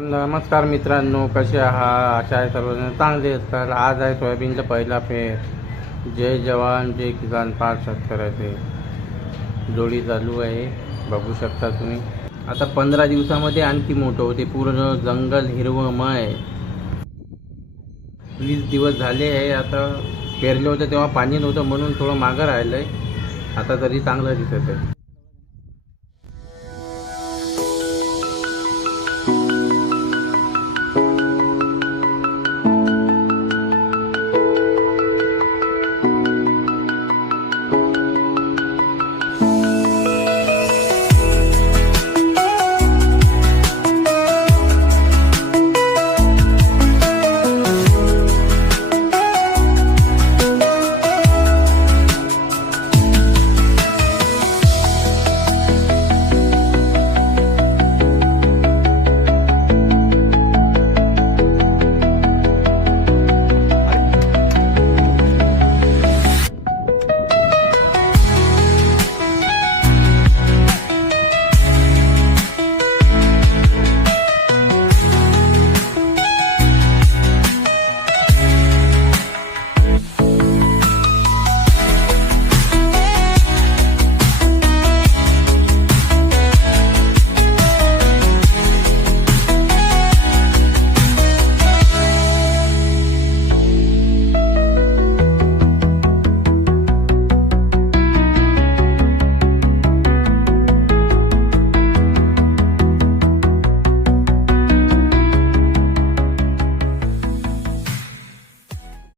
नमस्कार मित्रांनो, कसे आहात? आशा आहे सर्वजण चांगले असतात. आज आहे सोयाबीनचा पहिला फेर. जय जवान जय किसान 5 शेतकऱ्याचे जोडी चालू आहे, बघू शकता तुम्ही. आता 15 दिवसामध्ये आणखी मोठं होते. पूर्ण जंगल हिरवंमय. 20 दिवस झाले आहे. आता पेरले होते तेव्हा पाणी नव्हतं म्हणून थोडं मागं राहिलं आहे. आता तरी चांगलं दिसत आहे.